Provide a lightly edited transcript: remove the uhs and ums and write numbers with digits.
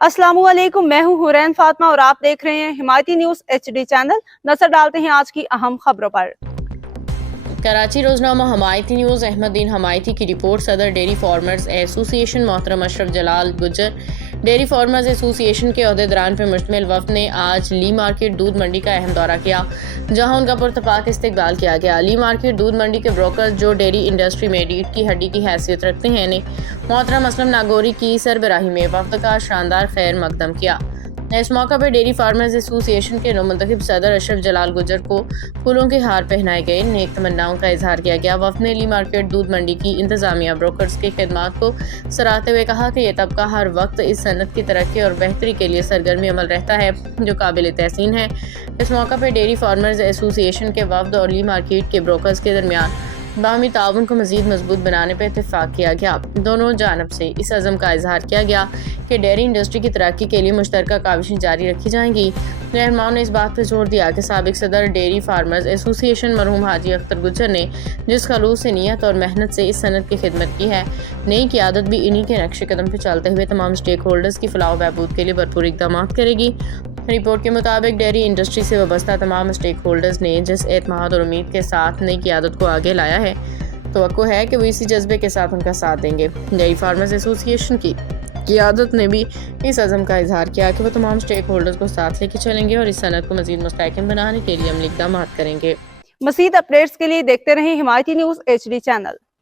अस्सलाम वालेकुम, मैं हूं हुरैन फातिमा और आप देख रहे हैं हिमायती न्यूज़ HD चैनल। नजर डालते हैं आज की अहम खबरों पर। कराची रोजनामा हमायती न्यूज़ अहमदीन हमायती की रिपोर्ट। सदर डेयरी फार्मर्स एसोसिएशन मोहतरम अशरफ जलाल गुज्जर डेयरी फार्मर्स एसोसिएशन के अहदेदारान पर मुश्तमिल वफ़द ने आज ली मार्केट दूध मंडी का अहम दौरा किया, जहां उनका पुरतपाक इस्तकबाल किया गया। ली मार्केट दूध मंडी के ब्रोकर्स जो डेयरी इंडस्ट्री में रीढ़ की हड्डी की हैसियत रखते हैं ने मोहतरम असलम नागौरी की सरबराही में वफ़द का शानदार खैर मकदम किया। इस मौका पर डेयरी फार्मर्स एसोसिएशन के नौमंतखब सदर अशरफ जलाल गुज्जर को फूलों के हार पहनाए गए, नेक तमन्नाओं का इजहार किया गया। वफ़द ने ली मार्केट दूध मंडी की इंतजामिया ब्रोकर्स की खिदमात को सराहते हुए कहा कि यह तबका हर वक्त इस सनत की तरक्की और बेहतरी के लिए सरगर्मी अमल रहता है, जो काबिल तहसीन है। इस मौका पर डेयरी फार्मर्स एसोसिएशन के वफ़द और ली मार्केट के ब्रोकर्स के दरमियान बाहमी ताउन को मज़ीद मजबूत बनाने पर इत्तेफाक किया गया। दोनों जानब से इस अज़म का इजहार किया गया कि डेयरी इंडस्ट्री की तरक्की के लिए मुश्तरका काविशें जारी रखी जाएंगी। रहनुमाओं ने इस बात पर जोर दिया कि साबिक सदर डेयरी फार्मर्स एसोसिएशन मरहूम हाजी अख्तर गुज्जर ने जिस खलूस से नीयत और मेहनत से इस सनत की खिदमत की है, नई क़यादत भी इन्हीं के नक्शे कदम पर चलते हुए तमाम स्टेक होल्डर्स की फलाह बहबूद के लिए भरपूर इक़दाम करेगी। रिपोर्ट के मुताबिक डेयरी इंडस्ट्री से वाबस्ता तमाम स्टेक होल्डर्स ने जिस एतमाद और उम्मीद के साथ नई क़यादत को आगे लाया है, तवक्को है कि वो इसी जज्बे के साथ उनका साथ देंगे। डेयरी फार्मर्स एसोसिएशन की क़यादत ने भी इस अज़म का इजहार किया कि वो तमाम स्टेक होल्डर्स को साथ लेकर चलेंगे और इस सनत को मज़ीद मुस्तहकम बनाने के लिए अमली इक़दाम करेंगे। मज़ीद अपडेट्स के लिए देखते रहें हिमायती न्यूज़ HD चैनल।